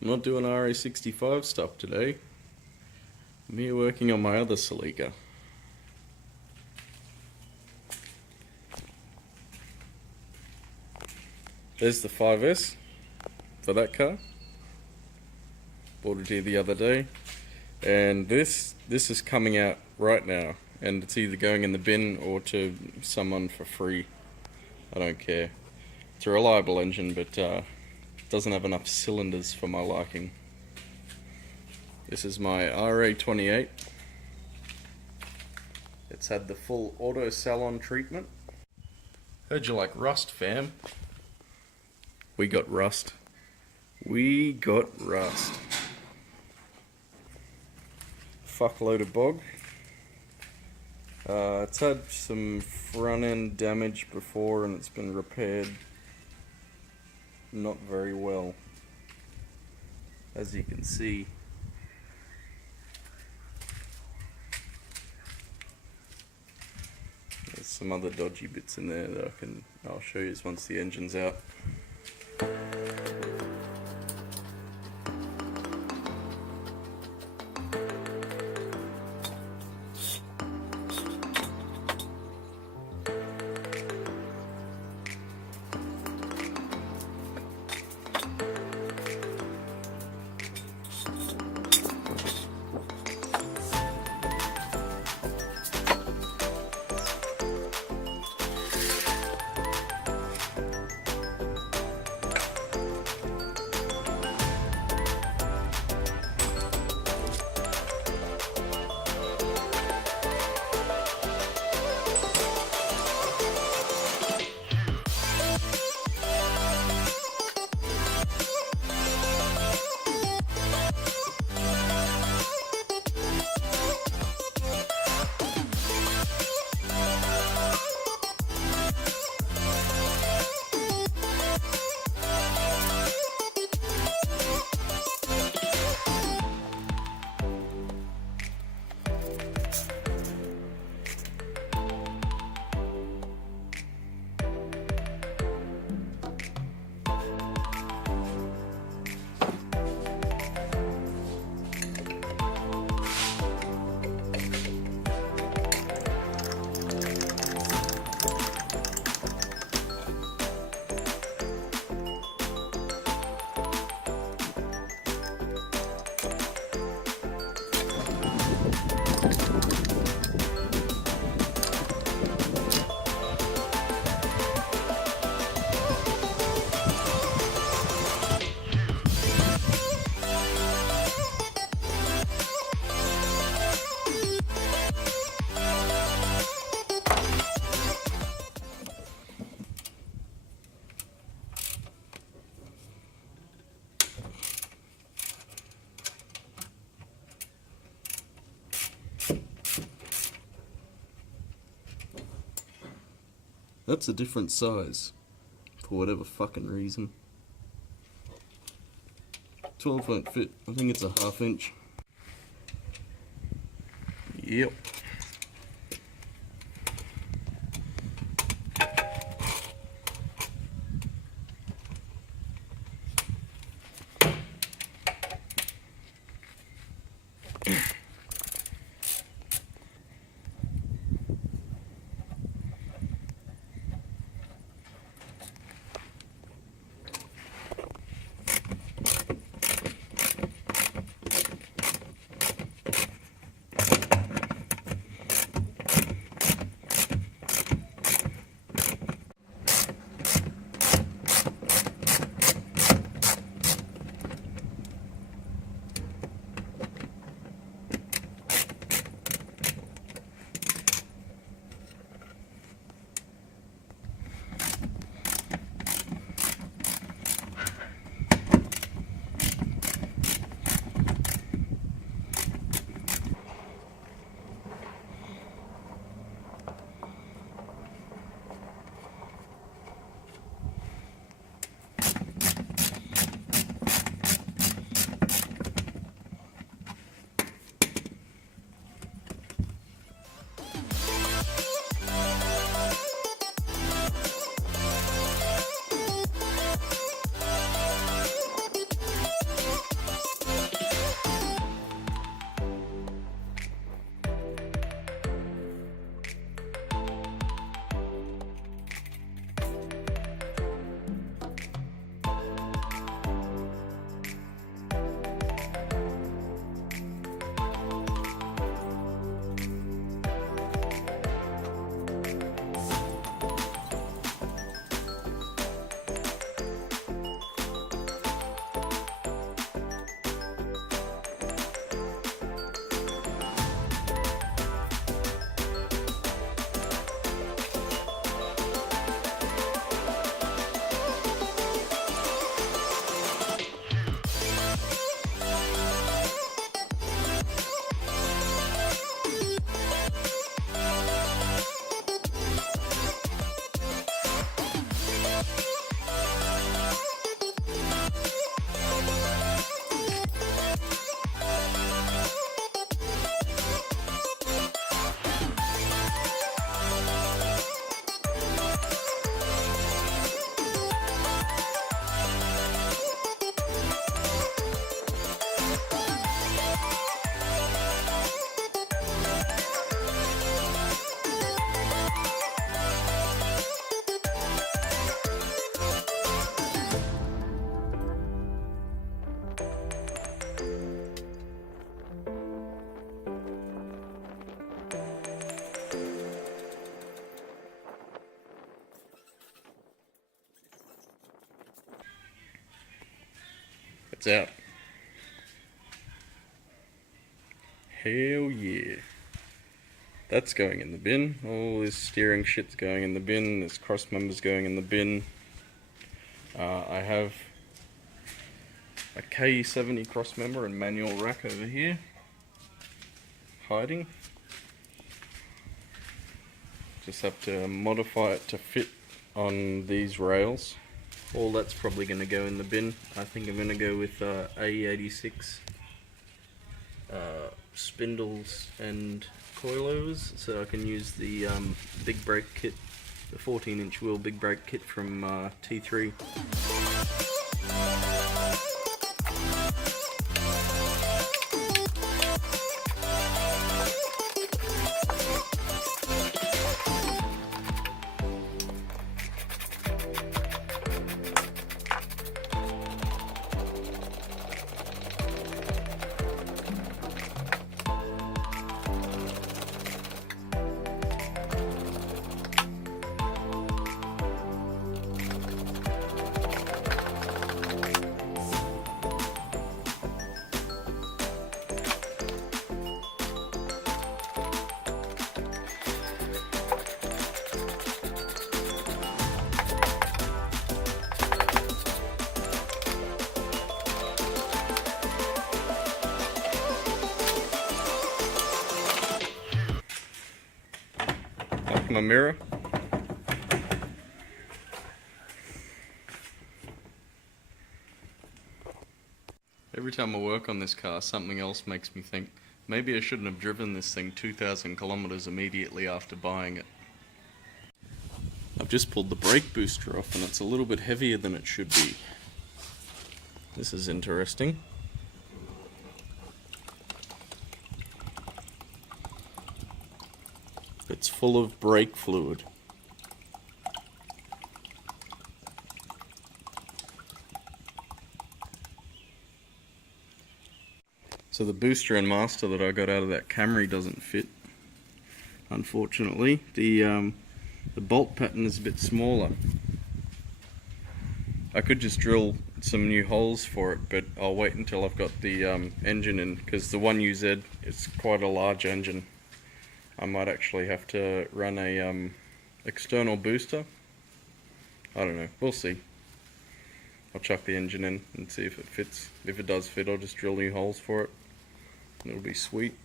I'm not doing RA65 stuff today. I'm here working on my other Celica. There's the 5S for that car. Bought it here the other day. And this is coming out right now. And it's either going in the bin or to someone for free. I don't care. It's a reliable engine, but doesn't have enough cylinders for my liking. This is my RA28. It's had the full auto salon treatment. Heard you like rust, fam. We got rust. We got rust. Fuckload of bog. It's had some front end damage before and it's been repaired not very well, as you can see. There's some other dodgy bits in there that I'll show you once the engine's out. That's a different size, for whatever fucking reason. 12 won't fit, I think it's a 1/2 inch. Yep. It's out. Hell yeah. That's going in the bin. All this steering shit's going in the bin. This cross member's going in the bin. I have a K70 cross member and manual rack over here, hiding. Just have to modify it to fit on these rails. All that's probably going to go in the bin. I think I'm going to go with A86 spindles and coilovers, so I can use the big brake kit, the 14-inch wheel big brake kit from T3. My mirror. Every time I work on this car, something else makes me think, maybe I shouldn't have driven this thing 2,000 kilometers immediately after buying it. I've just pulled the brake booster off and it's a little bit heavier than it should be. This is interesting. It's full of brake fluid. So the booster and master that I got out of that Camry doesn't fit, unfortunately. The bolt pattern is a bit smaller. I could just drill some new holes for it, but I'll wait until I've got the engine in, because the 1UZ is quite a large engine. I might actually have to run a external booster. I don't know, we'll see. I'll chuck the engine in and see if it fits. If it does fit, I'll just drill new holes for it. It'll be sweet.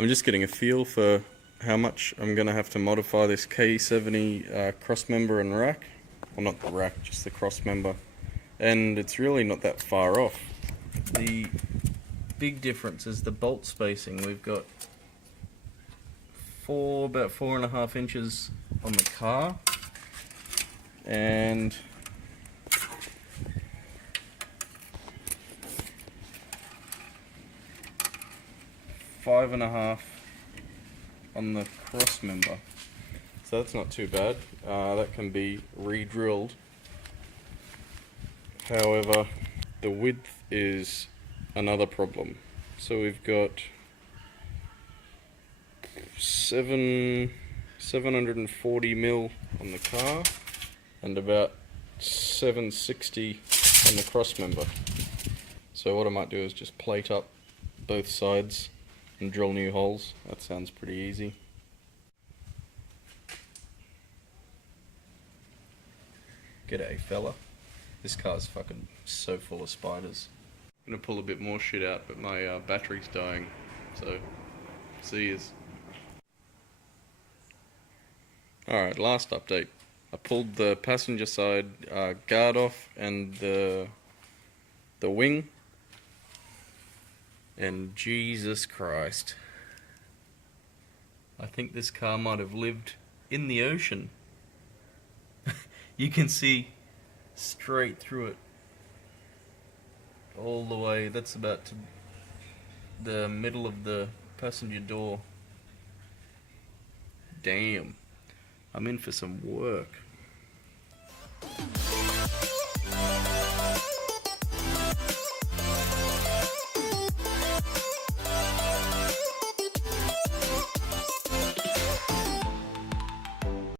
I'm just getting a feel for how much I'm going to have to modify this K70 cross member and rack. Well, not the rack, just the cross member. And it's really not that far off. The big difference is the bolt spacing. We've got about 4.5 inches on the car, and five and a half on the cross member. So that's not too bad. That can be re-drilled. However, the width is another problem. So we've got 740 mil on the car and about 760 on the cross member. So what I might do is just plate up both sides and drill new holes. That sounds pretty easy. G'day fella. This car's fucking so full of spiders. I'm gonna pull a bit more shit out, but my battery's dying, so see yous. Alright, last update. I pulled the passenger side guard off and the wing, and Jesus Christ, I think this car might have lived in the ocean. You can see straight through it all the way. That's about to the middle of the passenger door. Damn, I'm in for some work.